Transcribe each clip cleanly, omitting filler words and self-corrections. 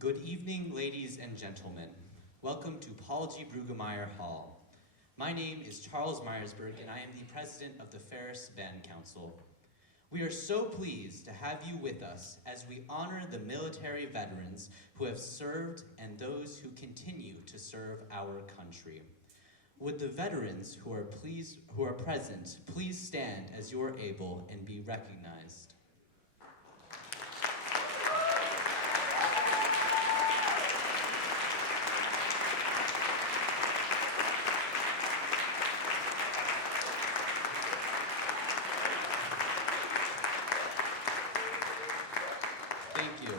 Good evening, ladies and gentlemen. Welcome to Paul G. Brueggemeyer Hall. My name is Charles Myersberg, and I am the president of the Ferris Band Council. We are so pleased to have you with us as we honor the military veterans who have served and those who continue to serve our country. Would the veterans who are present please stand as you are able and be recognized? Thank you.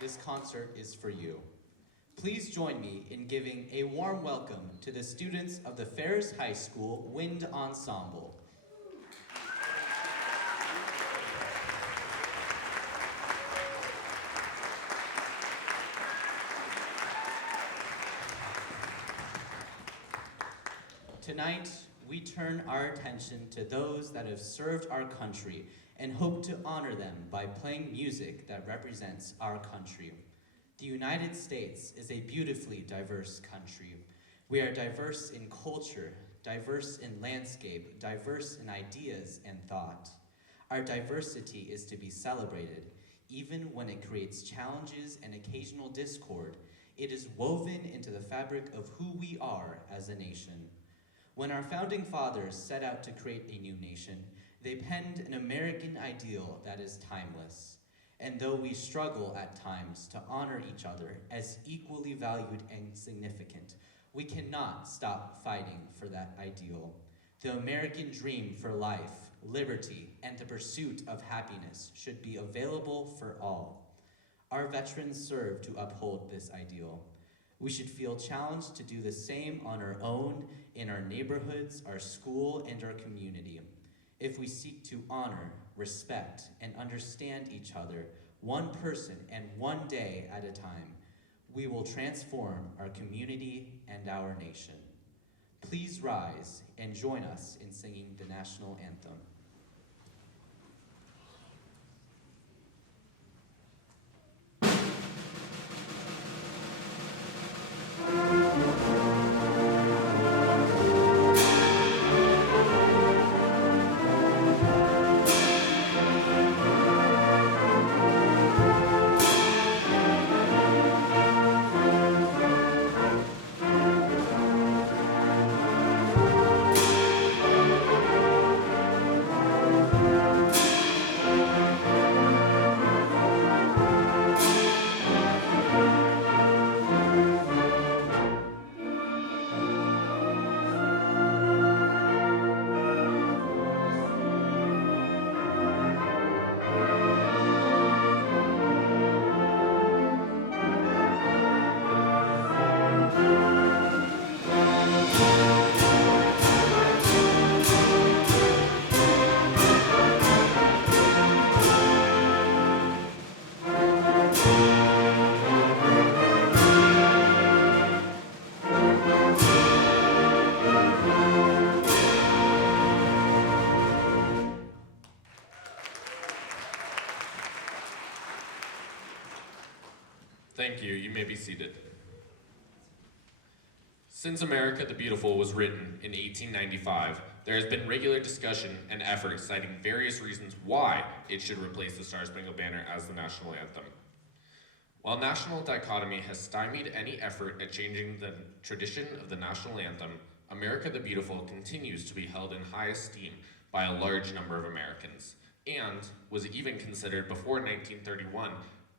This concert is for you. Please join me in giving a warm welcome to the students of the Ferris High School Wind Ensemble. Tonight, we turn our attention to those that have served our country and hope to honor them by playing music that represents our country. The United States is a beautifully diverse country. We are diverse in culture, diverse in landscape, diverse in ideas and thought. Our diversity is to be celebrated, even when it creates challenges and occasional discord. It is woven into the fabric of who we are as a nation. When our founding fathers set out to create a new nation, they penned an American ideal that is timeless. And though we struggle at times to honor each other as equally valued and significant, we cannot stop fighting for that ideal. The American dream for life, liberty, and the pursuit of happiness should be available for all. Our veterans serve to uphold this ideal. We should feel challenged to do the same on our own, in our neighborhoods, our school, and our community. If we seek to honor, respect, and understand each other, one person and one day at a time, we will transform our community and our nation. Please rise and join us in singing the national anthem. Thank you. You may be seated. Since America the Beautiful was written in 1895, there has been regular discussion and effort citing various reasons why it should replace the Star-Spangled Banner as the national anthem. While national dichotomy has stymied any effort at changing the tradition of the national anthem, America the Beautiful continues to be held in high esteem by a large number of Americans, and was even considered before 1931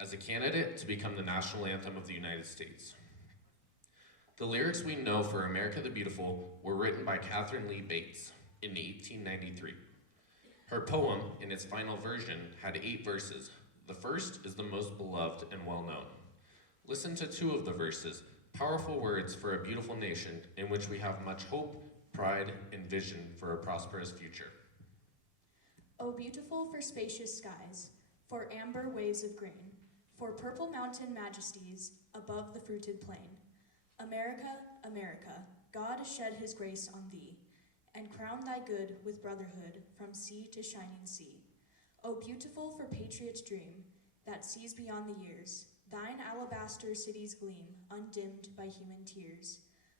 as a candidate to become the national anthem of the United States. The lyrics we know for America the Beautiful were written by Catherine Lee Bates in 1893. Her poem, in its final version, had 8 verses. The first is the most beloved and well-known. Listen to 2 of the verses, powerful words for a beautiful nation in which we have much hope, pride, and vision for a prosperous future. O beautiful for spacious skies, for amber waves of grain, for purple mountain majesties above the fruited plain. America, America, God shed his grace on thee, and crown thy good with brotherhood from sea to shining sea. O beautiful for patriot's dream, that sees beyond the years, Thine alabaster cities gleam, undimmed by human tears.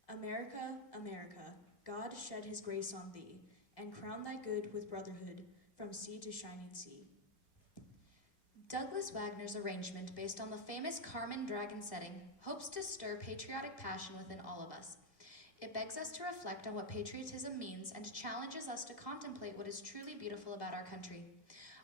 America, America, God shed his grace on thee, and crown thy good with brotherhood from sea to shining sea. Douglas Wagner's arrangement, based on the famous Carmen Dragon setting, hopes to stir patriotic passion within all of us. It begs us to reflect on what patriotism means and challenges us to contemplate what is truly beautiful about our country.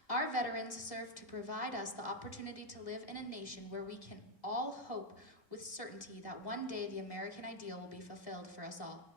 Our veterans serve to provide us the opportunity to live in a nation where we can all hope with certainty that one day the American ideal will be fulfilled for us all.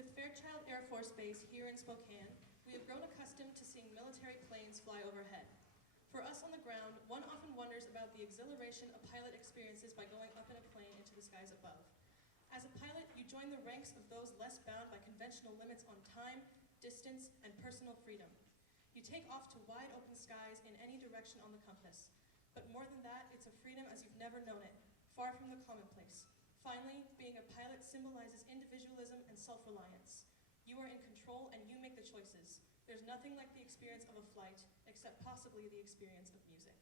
With Fairchild Air Force Base here in Spokane, we have grown accustomed to seeing military planes fly overhead. For us on the ground, one often wonders about the exhilaration a pilot experiences by going up in a plane into the skies above. As a pilot, you join the ranks of those less bound by conventional limits on time, distance, and personal freedom. You take off to wide open skies in any direction on the compass. But more than that, it's a freedom as you've never known it, far from the commonplace. Finally, being a pilot symbolizes individualism and self-reliance. You are in control and you make the choices. There's nothing like the experience of a flight, except possibly the experience of music.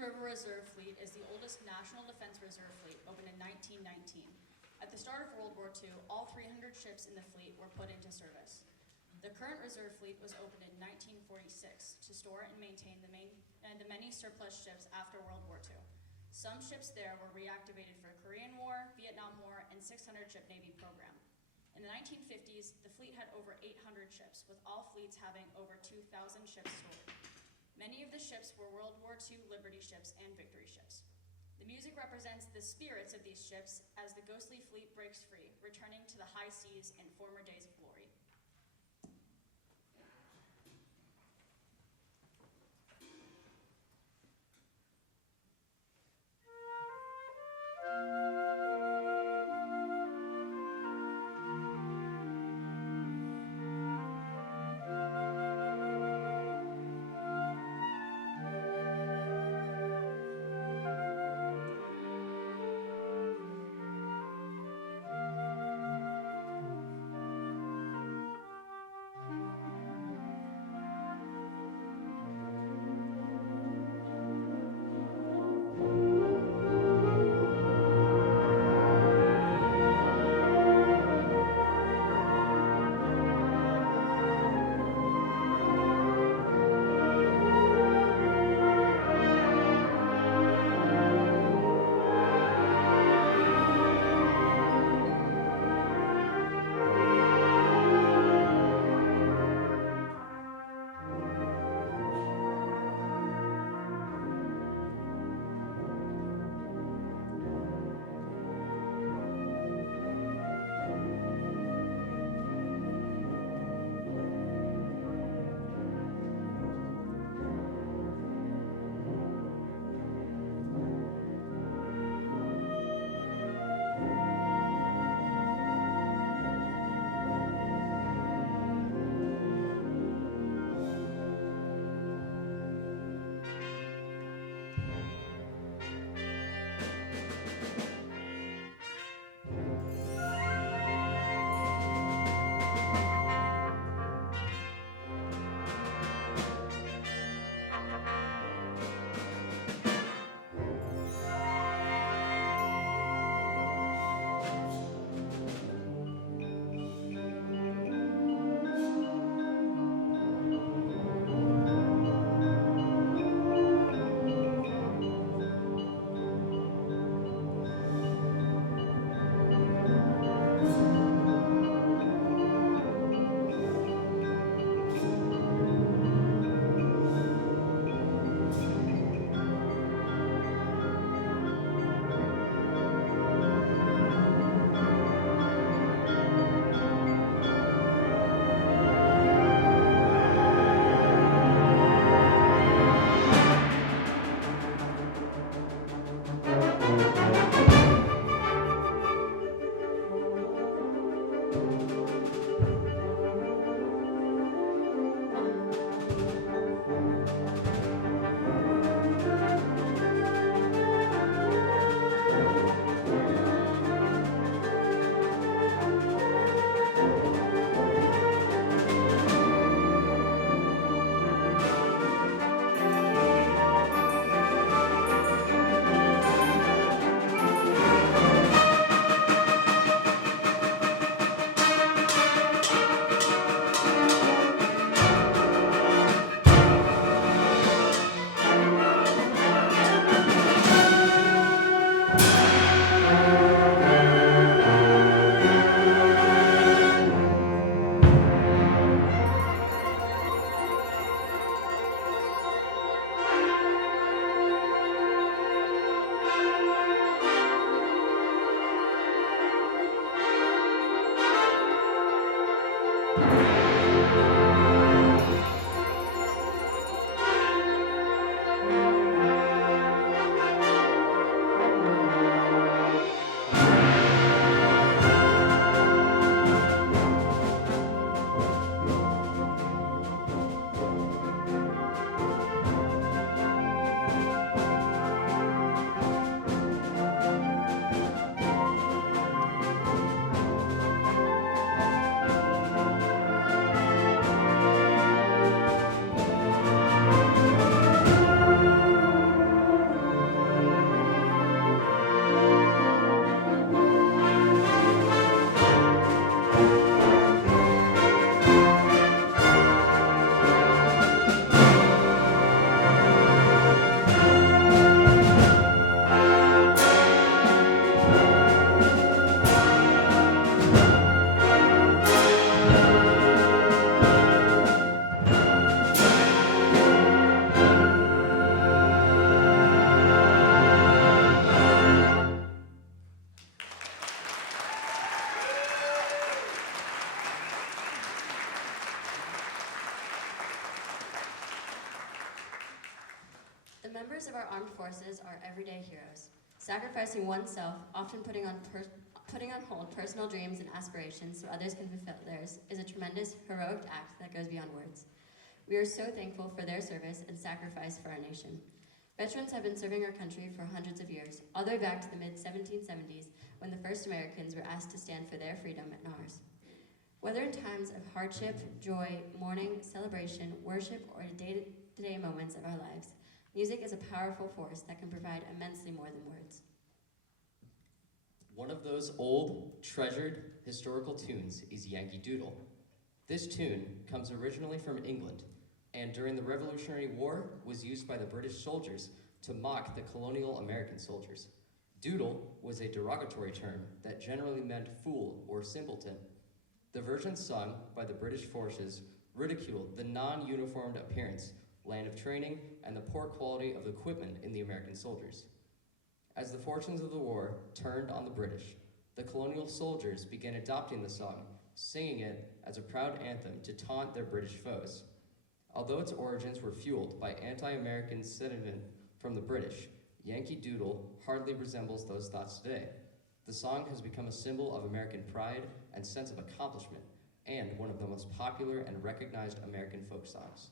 River Reserve Fleet is the oldest National Defense Reserve Fleet, opened in 1919. At the start of World War II, all 300 ships in the fleet were put into service. The current reserve fleet was opened in 1946 to store and maintain the many surplus ships after World War II. Some ships there were reactivated for the Korean War, Vietnam War, and 600-ship Navy program. In the 1950s, the fleet had over 800 ships, with all fleets having over 2,000 ships stored. Many of the ships were World War II Liberty ships and Victory ships. The music represents the spirits of these ships as the ghostly fleet breaks free, returning to the high seas and former days of glory. members of our armed forces are everyday heroes, sacrificing oneself, often putting on hold personal dreams and aspirations so others can fulfill theirs, is a tremendous, heroic act that goes beyond words. We are so thankful for their service and sacrifice for our nation. Veterans have been serving our country for hundreds of years, all the way back to the mid-1770s, when the first Americans were asked to stand for their freedom and ours. Whether in times of hardship, joy, mourning, celebration, worship, or day-to-day moments of our lives, music is a powerful force that can provide immensely more than words. One of those old, treasured, historical tunes is Yankee Doodle. This tune comes originally from England, and during the Revolutionary War was used by the British soldiers to mock the colonial American soldiers. Doodle was a derogatory term that generally meant fool or simpleton. The version sung by the British forces ridiculed the non-uniformed appearance, land of training, and the poor quality of equipment in the American soldiers. As the fortunes of the war turned on the British, the colonial soldiers began adopting the song, singing it as a proud anthem to taunt their British foes. Although its origins were fueled by anti-American sentiment from the British, Yankee Doodle hardly resembles those thoughts today. The song has become a symbol of American pride and sense of accomplishment, and one of the most popular and recognized American folk songs.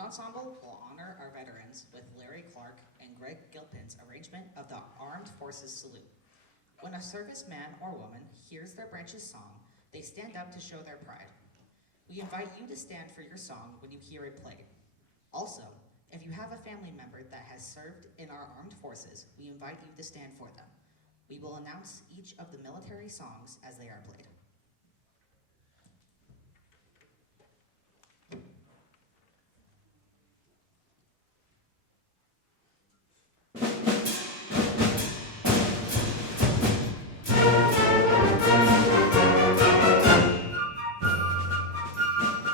Ensemble will honor our veterans with Larry Clark and Greg Gilpin's arrangement of the Armed Forces Salute. When a serviceman or woman hears their branch's song, they stand up to show their pride. We invite you to stand for your song when you hear it played. Also, if you have a family member that has served in our armed forces, we invite you to stand for them. We will announce each of the military songs as they are played.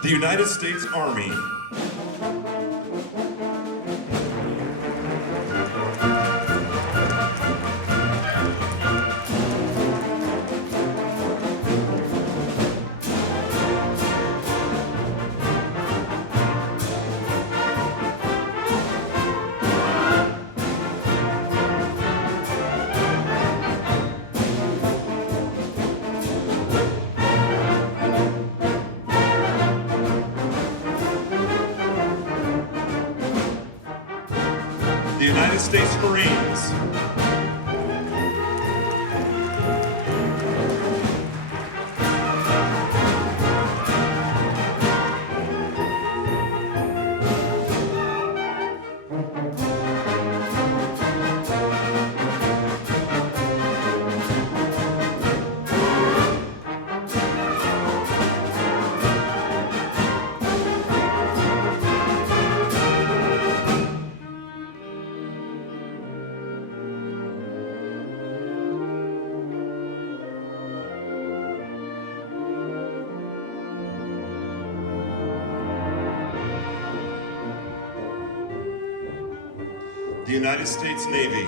The United States Army. The United States Marines. The United States Navy.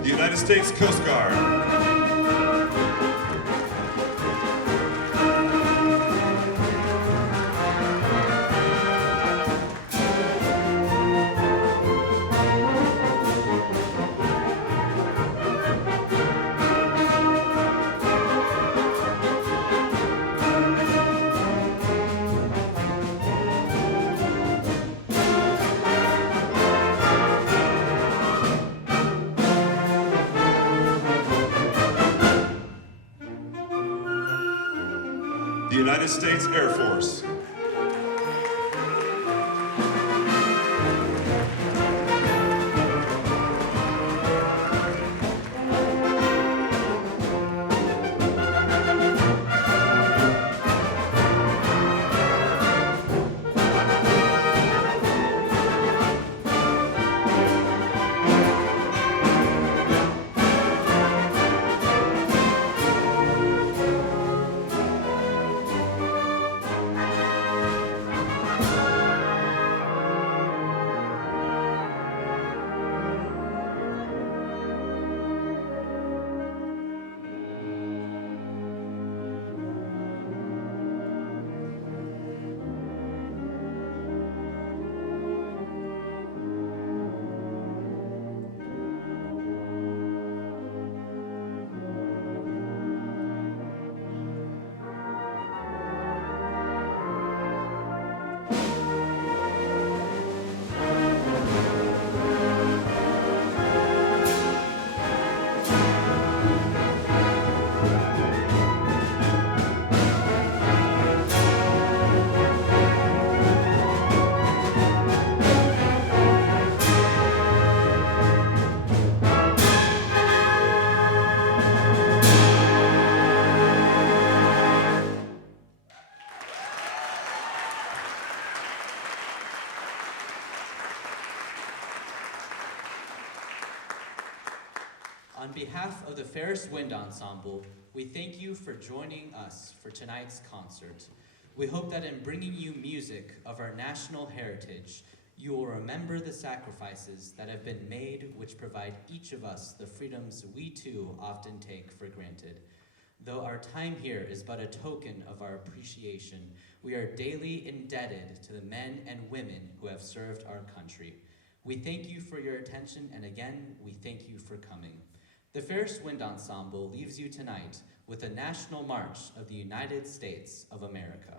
The United States Coast Guard. The United States Air Force. On behalf of the Ferris Wind Ensemble, we thank you for joining us for tonight's concert. We hope that in bringing you music of our national heritage, you will remember the sacrifices that have been made which provide each of us the freedoms we too often take for granted. Though our time here is but a token of our appreciation, we are daily indebted to the men and women who have served our country. We thank you for your attention, and again, we thank you for coming. The Ferris Wind Ensemble leaves you tonight with a national march of the United States of America.